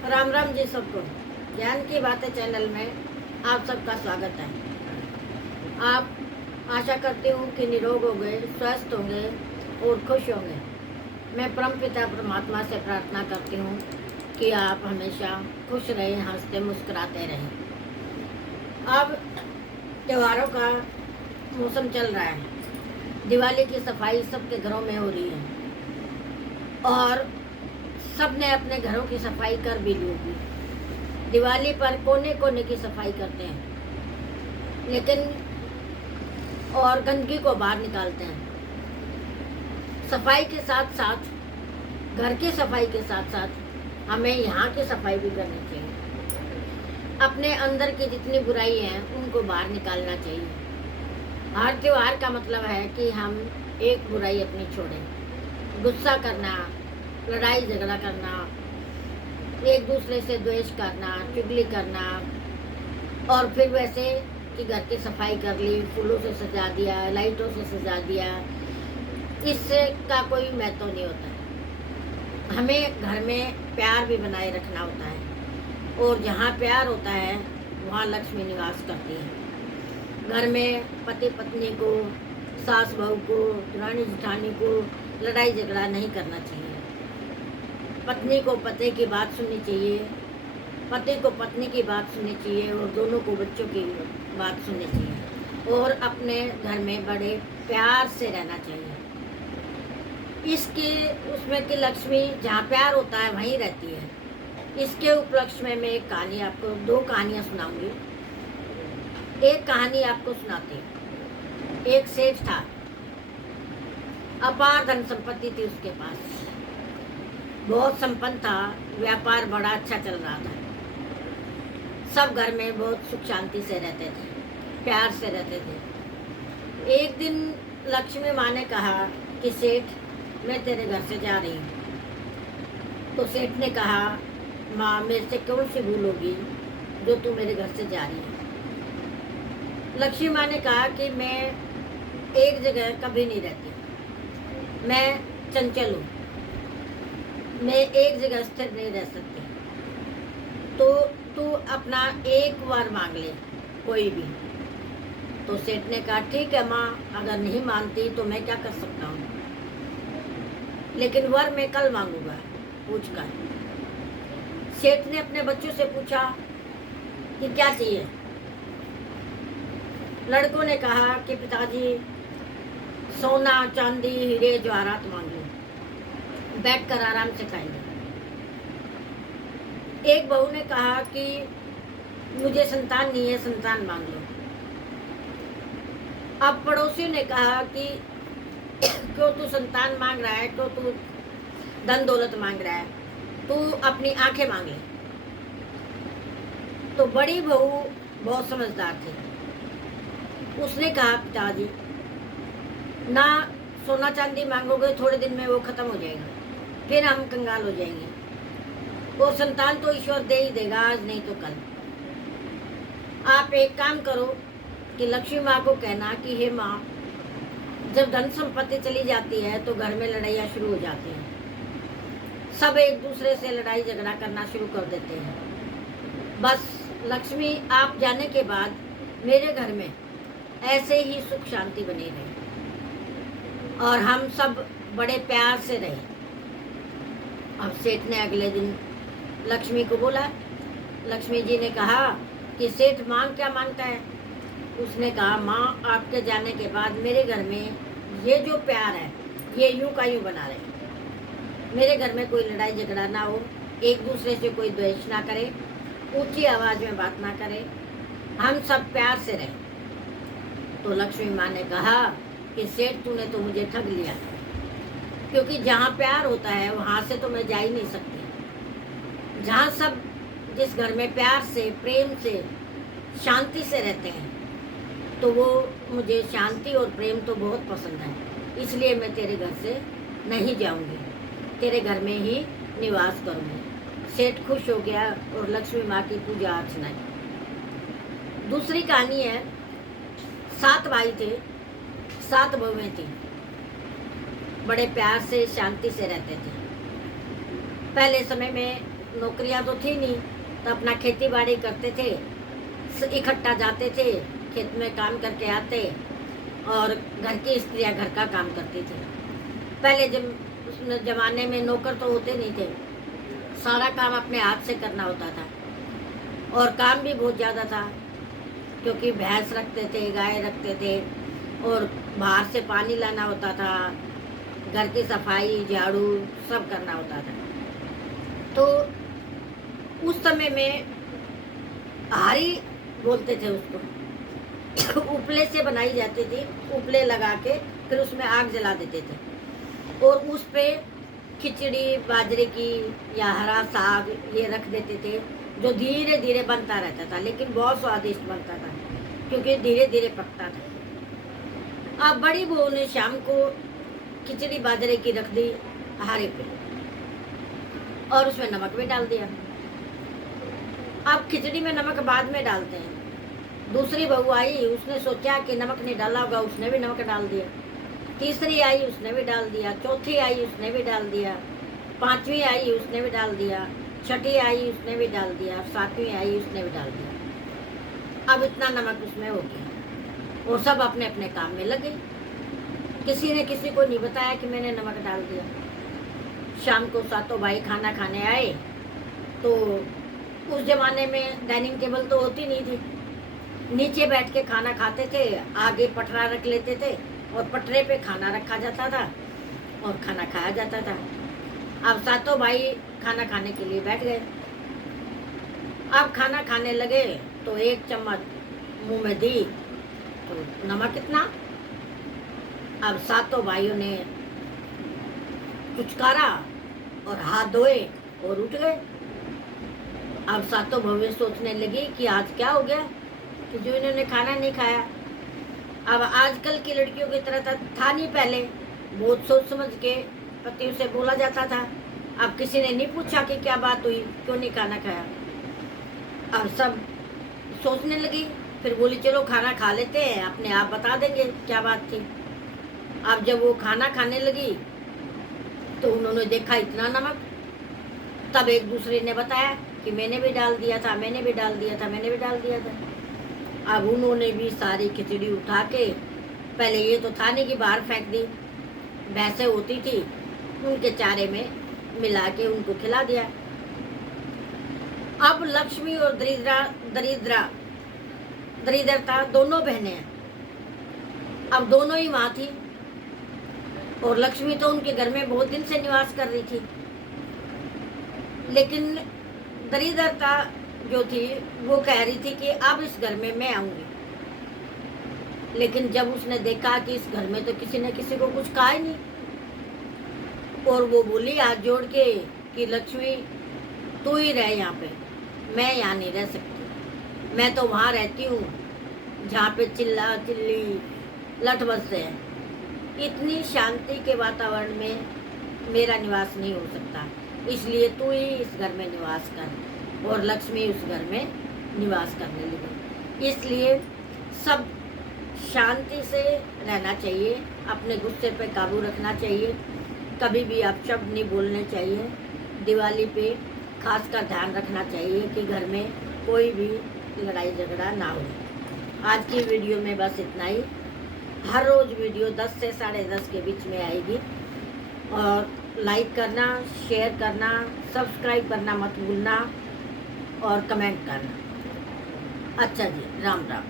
राम राम जी सबको। ज्ञान की बातें चैनल में आप सबका स्वागत है। आप आशा करती हूँ कि निरोग होंगे, स्वस्थ होंगे और खुश होंगे। मैं परम पिता परमात्मा से प्रार्थना करती हूँ कि आप हमेशा खुश रहें, हंसते मुस्कुराते रहें। अब त्योहारों का मौसम चल रहा है। दिवाली की सफाई सबके घरों में हो रही है और सब ने अपने घरों की सफाई कर भी ली होगी। दिवाली पर कोने कोने की सफाई करते हैं, लेकिन और गंदगी को बाहर निकालते हैं। सफाई के साथ साथ, घर की सफाई के साथ साथ हमें यहाँ की सफाई भी करनी चाहिए। अपने अंदर की जितनी बुराई है उनको बाहर निकालना चाहिए। हर त्योहार का मतलब है कि हम एक बुराई अपनी छोड़ें। गुस्सा करना, लड़ाई झगड़ा करना, एक दूसरे से द्वेष करना, चुगली करना, और फिर वैसे कि घर की सफाई कर ली, फूलों से सजा दिया, लाइटों से सजा दिया, इससे का कोई महत्व नहीं होता है। हमें घर में प्यार भी बनाए रखना होता है, और जहाँ प्यार होता है वहाँ लक्ष्मी निवास करती है। घर में पति पत्नी को, सास बहू को, दुरानी जेठानी को लड़ाई झगड़ा नहीं करना चाहिए। पत्नी को पति की बात सुननी चाहिए, पति को पत्नी की बात सुननी चाहिए, और दोनों को बच्चों की बात सुननी चाहिए, और अपने घर में बड़े प्यार से रहना चाहिए। इसके उसमें कि लक्ष्मी जहाँ प्यार होता है वहीं रहती है। इसके उपलक्ष्य में मैं एक कहानी आपको, दो कहानियाँ सुनाऊंगी। एक कहानी आपको सुनाती हूँ। एक सेठ था, अपार धन संपत्ति थी उसके पास, बहुत संपन्न था, व्यापार बड़ा अच्छा चल रहा था। सब घर में बहुत सुख शांति से रहते थे, प्यार से रहते थे। एक दिन लक्ष्मी माँ ने कहा कि सेठ, मैं तेरे घर से जा रही हूँ। तो सेठ ने कहा, माँ मेरे से कौन सी भूल होगी जो तू मेरे घर से जा रही है। लक्ष्मी माँ ने कहा कि मैं एक जगह कभी नहीं रहती, मैं चंचल हूँ, मैं एक जगह स्थिर नहीं रह सकती। तो तू अपना एक बार मांग ले, कोई भी। तो सेठ ने कहा, ठीक है माँ, अगर नहीं मानती तो मैं क्या कर सकता हूँ, लेकिन वर मैं कल मांगूंगा पूछ कर। सेठ ने अपने बच्चों से पूछा कि क्या चाहिए। लड़कों ने कहा कि पिताजी सोना चांदी हीरे जवाहरात मांगो, बैठकर आराम से खाएंगे। एक बहू ने कहा कि मुझे संतान नहीं है, संतान मांग लो। अब पड़ोसी ने कहा कि क्यों तू संतान मांग रहा है, क्यों तू धन दौलत मांग रहा है, तू अपनी आंखें मांग ले। तो बड़ी बहू बहुत समझदार थी, उसने कहा, पिताजी ना सोना चांदी मांगोगे, थोड़े दिन में वो खत्म हो जाएगा, फिर हम कंगाल हो जाएंगे। वो संतान तो ईश्वर दे ही देगा, आज नहीं तो कल। आप एक काम करो कि लक्ष्मी माँ को कहना कि हे माँ, जब धन संपत्ति चली जाती है तो घर में लड़ाइयाँ शुरू हो जाती हैं। सब एक दूसरे से लड़ाई झगड़ा करना शुरू कर देते हैं। बस लक्ष्मी आप जाने के बाद मेरे घर में ऐसे ही सुख शांति बनी रहे और हम सब बड़े प्यार से रहे। अब सेठ ने अगले दिन लक्ष्मी को बोला। लक्ष्मी जी ने कहा कि सेठ मांग क्या मांगता है। उसने कहा, माँ आपके जाने के बाद मेरे घर में ये जो प्यार है ये यूं का यूं बना रहे। मेरे घर में कोई लड़ाई झगड़ा ना हो, एक दूसरे से कोई द्वेष ना करे, ऊंची आवाज़ में बात ना करे, हम सब प्यार से रहें। तो लक्ष्मी माँ ने कहा कि सेठ तूने तो मुझे ठग लिया, क्योंकि जहाँ प्यार होता है वहाँ से तो मैं जा ही नहीं सकती। जहाँ सब, जिस घर में प्यार से, प्रेम से, शांति से रहते हैं, तो वो मुझे शांति और प्रेम तो बहुत पसंद है। इसलिए मैं तेरे घर से नहीं जाऊंगी, तेरे घर में ही निवास करूंगी। सेठ खुश हो गया और लक्ष्मी माँ की पूजा अर्चना की। दूसरी कहानी है, 7 भाई थे, 7 बहुएं थी, बड़े प्यार से शांति से रहते थे। पहले समय में नौकरियां तो थी नहीं, तो अपना खेती बाड़ी करते थे, इकट्ठा जाते थे, खेत में काम करके आते और घर की स्त्रियां घर का काम करती थी। पहले जब उस जमाने में नौकर तो होते नहीं थे, सारा काम अपने हाथ से करना होता था और काम भी बहुत ज़्यादा था, क्योंकि भैंस रखते थे, गाय रखते थे और बाहर से पानी लाना होता था, घर की सफाई, झाड़ू सब करना होता था। तो उस समय में हारी बोलते थे उसको उपले से बनाई जाती थी, उपले लगा के फिर उसमें आग जला देते थे और उस पे खिचड़ी बाजरे की या हरा साग ये रख देते थे, जो धीरे धीरे बनता रहता था, लेकिन बहुत स्वादिष्ट बनता था क्योंकि धीरे धीरे पकता था। अब बड़ी बहू ने शाम को खिचड़ी बाजरे की रख दी हारे पे और उसमें नमक भी डाल दिया। अब खिचड़ी में नमक बाद में डालते हैं। दूसरी बहू आई, उसने सोचा कि नमक नहीं डाला होगा, उसने भी नमक डाल दिया। तीसरी आई, उसने भी डाल दिया। चौथी आई, उसने भी डाल दिया। पांचवी आई, उसने भी डाल दिया। छठी आई, उसने भी डाल दिया। सातवीं आई, उसने भी डाल दिया। अब इतना नमक उसमें हो गया और सब अपने अपने काम में लगे। किसी ने किसी को नहीं बताया कि मैंने नमक डाल दिया। शाम को सातों भाई खाना खाने आए तो उस जमाने में डाइनिंग टेबल तो होती नहीं थी, नीचे बैठ के खाना खाते थे, आगे पटरा रख लेते थे और पटरे पे खाना रखा जाता था और खाना खाया जाता था। अब सातों भाई खाना खाने के लिए बैठ गए। अब खाना खाने लगे तो एक चम्मच मुंह में दी तो नमक इतना। अब सातों भाइयों ने चुचकारा और हाथ धोए और उठ गए। अब सातों भव्य सोचने लगी कि आज क्या हो गया कि जो इन्होंने खाना नहीं खाया। अब आजकल की लड़कियों की तरह था नहीं, पहले बहुत सोच समझ के पतियों से बोला जाता था। अब किसी ने नहीं पूछा कि क्या बात हुई, क्यों नहीं खाना खाया। अब सब सोचने लगी, फिर बोली चलो खाना खा लेते हैं, अपने आप बता देंगे क्या बात थी। अब जब वो खाना खाने लगी तो उन्होंने देखा इतना नमक। तब एक दूसरे ने बताया कि मैंने भी डाल दिया था, मैंने भी डाल दिया था, मैंने भी डाल दिया था। अब उन्होंने भी सारी खिचड़ी उठा के, पहले ये तो था नहीं कि बाहर फेंक दी, भैंसें होती थी उनके चारे में मिला के उनको खिला दिया। अब लक्ष्मी और दरिद्रता दोनों बहनें हैं। अब दोनों ही वहाँ थी और लक्ष्मी तो उनके घर में बहुत दिन से निवास कर रही थी, लेकिन दरिद्रता जो थी वो कह रही थी कि अब इस घर में मैं आऊंगी। लेकिन जब उसने देखा कि इस घर में तो किसी ने किसी को कुछ कहा ही नहीं, और वो बोली हाथ जोड़ के कि लक्ष्मी तू ही रह यहाँ पे, मैं यहाँ नहीं रह सकती। मैं तो वहाँ रहती हूँ जहाँ पे चिल्ला चिल्ली लठ बजते हैं। इतनी शांति के वातावरण में मेरा निवास नहीं हो सकता, इसलिए तू ही इस घर में निवास कर। और लक्ष्मी उस घर में निवास करने लगी। इसलिए सब शांति से रहना चाहिए, अपने गुस्से पे काबू रखना चाहिए, कभी भी अपशब्द नहीं बोलने चाहिए। दिवाली पे खासकर ध्यान रखना चाहिए कि घर में कोई भी लड़ाई झगड़ा ना हो। आज की वीडियो में बस इतना ही। हर रोज़ वीडियो 10 से 10:30 के बीच में आएगी और लाइक करना, शेयर करना, सब्सक्राइब करना मत भूलना और कमेंट करना। अच्छा जी, राम राम।